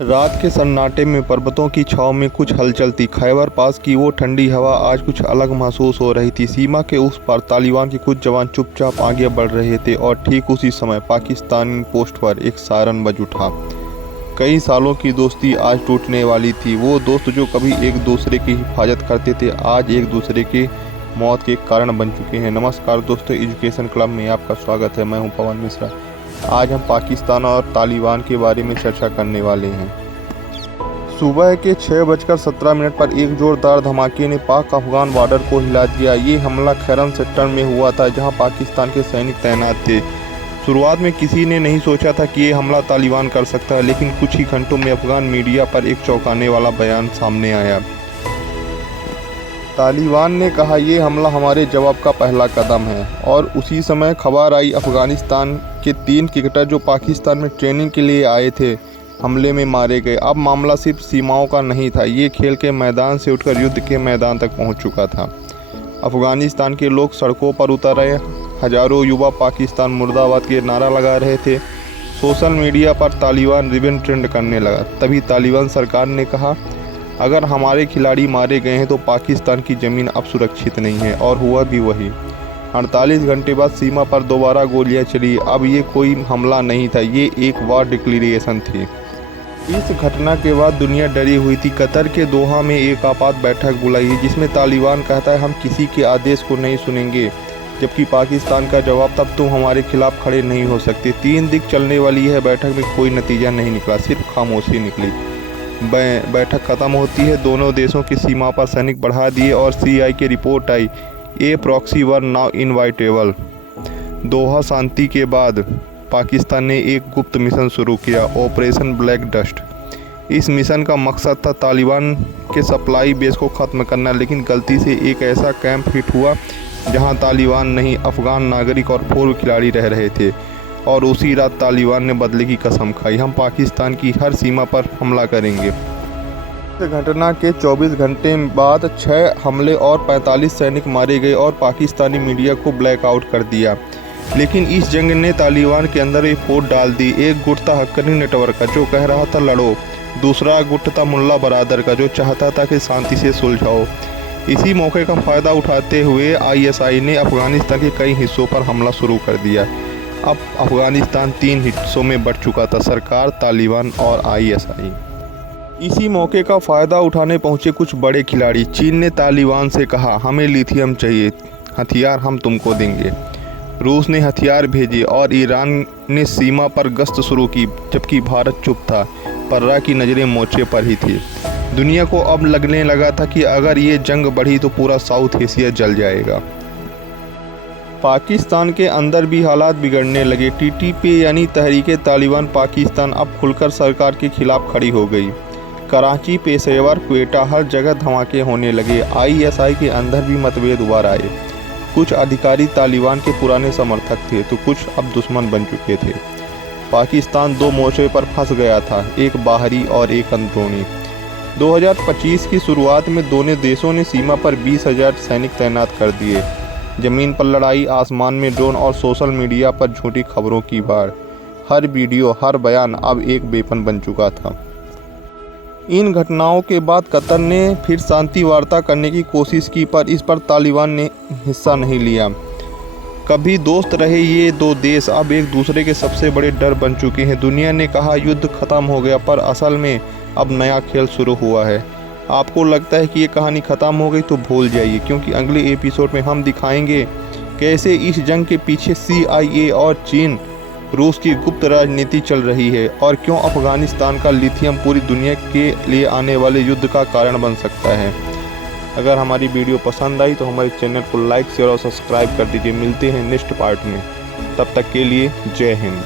रात के सन्नाटे में पर्वतों की छांव में कुछ हलचल थी। खैबर पास की वो ठंडी हवा आज कुछ अलग महसूस हो रही थी। सीमा के उस पार तालिबान के कुछ जवान चुपचाप आगे बढ़ रहे थे और ठीक उसी समय पाकिस्तानी पोस्ट पर एक सायरन बज उठा। कई सालों की दोस्ती आज टूटने वाली थी। वो दोस्त जो कभी एक दूसरे की हिफाजत करते थे आज एक दूसरे की मौत के कारण बन चुके हैं। नमस्कार दोस्तों, एजुकेशन क्लब में आपका स्वागत है। मैं हूं पवन मिश्रा। आज हम पाकिस्तान और तालिबान के बारे में चर्चा करने वाले हैं। सुबह के 6:17 पर एक जोरदार धमाके ने पाक अफगान बॉर्डर को हिला दिया। ये हमला खैरन सेक्टर में हुआ था, जहां पाकिस्तान के सैनिक तैनात थे। शुरुआत में किसी ने नहीं सोचा था कि ये हमला तालिबान कर सकता है, लेकिन कुछ ही घंटों में अफगान मीडिया पर एक चौंकाने वाला बयान सामने आया। तालिबान ने कहा, ये हमला हमारे जवाब का पहला कदम है। और उसी समय खबर आई अफगानिस्तान के 3 क्रिकेटर जो पाकिस्तान में ट्रेनिंग के लिए आए थे हमले में मारे गए। अब मामला सिर्फ सीमाओं का नहीं था, ये खेल के मैदान से उठकर युद्ध के मैदान तक पहुंच चुका था। अफगानिस्तान के लोग सड़कों पर उतर आए। हजारों युवा पाकिस्तान मुर्दाबाद के नारा लगा रहे थे। सोशल मीडिया पर तालिबान रिबन ट्रेंड करने लगा। तभी तालिबान सरकार ने कहा, अगर हमारे खिलाड़ी मारे गए हैं तो पाकिस्तान की ज़मीन अब सुरक्षित नहीं है। और हुआ भी वही। 48 घंटे बाद सीमा पर दोबारा गोलियां चली। अब ये कोई हमला नहीं था, ये एक वार डिक्लेरेशन थी। इस घटना के बाद दुनिया डरी हुई थी। कतर के दोहा में एक आपात बैठक बुलाई है, जिसमें तालिबान कहता है, हम किसी के आदेश को नहीं सुनेंगे, जबकि पाकिस्तान का जवाब, तब तुम हमारे खिलाफ खड़े नहीं हो सकते। 3 दिन चलने वाली यह बैठक में कोई नतीजा नहीं निकला, सिर्फ खामोशी निकली। बैठक खत्म होती है, दोनों देशों की सीमा पर सैनिक बढ़ा दिए और सीआई की रिपोर्ट आई, a proxy war now inevitable. Doha शांति के बाद पाकिस्तान ने एक गुप्त मिशन शुरू किया, ऑपरेशन ब्लैक डस्ट। इस मिशन का मकसद था तालिबान के सप्लाई बेस को ख़त्म करना, लेकिन गलती से एक ऐसा कैंप हिट हुआ जहां तालिबान नहीं, अफगान नागरिक और पूर्व खिलाड़ी रह रहे थे। और उसी रात तालिबान ने बदले की कसम खाई, हम पाकिस्तान की हर सीमा पर हमला करेंगे। इस घटना के 24 घंटे बाद 6 हमले और 45 सैनिक मारे गए और पाकिस्तानी मीडिया को ब्लैकआउट कर दिया। लेकिन इस जंग ने तालिबान के अंदर एक फूट डाल दी। एक गुट था हक्कानी नेटवर्क का, जो कह रहा था लड़ो। दूसरा गुट था मुल्ला बरादर का, जो चाहता था कि शांति से सुलझाओ। इसी मौके का फ़ायदा उठाते हुए ISI ने अफगानिस्तान के कई हिस्सों पर हमला शुरू कर दिया। अब अफगानिस्तान 3 हिस्सों में बढ़ चुका था, सरकार, तालिबान और ISI। इसी मौके का फ़ायदा उठाने पहुंचे कुछ बड़े खिलाड़ी। चीन ने तालिबान से कहा, हमें लिथियम चाहिए, हथियार हम तुमको देंगे। रूस ने हथियार भेजे और ईरान ने सीमा पर गश्त शुरू की, जबकि भारत चुप था। पर्रा की नज़रें मोर्चे पर ही थी। दुनिया को अब लगने लगा था कि अगर ये जंग बढ़ी तो पूरा साउथ एशिया जल जाएगा। पाकिस्तान के अंदर भी हालात बिगड़ने लगे। TTP यानी तहरीके तालिबान पाकिस्तान अब खुलकर सरकार के खिलाफ खड़ी हो गई। कराची, पेशेवर, क्वेटा, हर जगह धमाके होने लगे। ISI के अंदर भी मतभेद उभर आए। कुछ अधिकारी तालिबान के पुराने समर्थक थे तो कुछ अब दुश्मन बन चुके थे। पाकिस्तान 2 मोर्चों पर फंस गया था, एक बाहरी और एक अंदरूनी। 2025 की शुरुआत में दोनों देशों ने सीमा पर 20,000 सैनिक तैनात कर दिए। ज़मीन पर लड़ाई, आसमान में ड्रोन और सोशल मीडिया पर झूठी खबरों की बाढ़। हर वीडियो, हर बयान अब एक वेपन बन चुका था। इन घटनाओं के बाद कतर ने फिर शांति वार्ता करने की कोशिश की, पर इस पर तालिबान ने हिस्सा नहीं लिया। कभी दोस्त रहे ये 2 देश अब एक दूसरे के सबसे बड़े डर बन चुके हैं। दुनिया ने कहा युद्ध खत्म हो गया, पर असल में अब नया खेल शुरू हुआ है। आपको लगता है कि ये कहानी ख़त्म हो गई तो भूल जाइए, क्योंकि अगले एपिसोड में हम दिखाएंगे कैसे इस जंग के पीछे CIA और चीन, रूस की गुप्त राजनीति चल रही है, और क्यों अफगानिस्तान का लिथियम पूरी दुनिया के लिए आने वाले युद्ध का कारण बन सकता है। अगर हमारी वीडियो पसंद आई तो हमारे चैनल को लाइक, शेयर और सब्सक्राइब कर दीजिए। मिलते हैं नेक्स्ट पार्ट में, तब तक के लिए जय हिंद।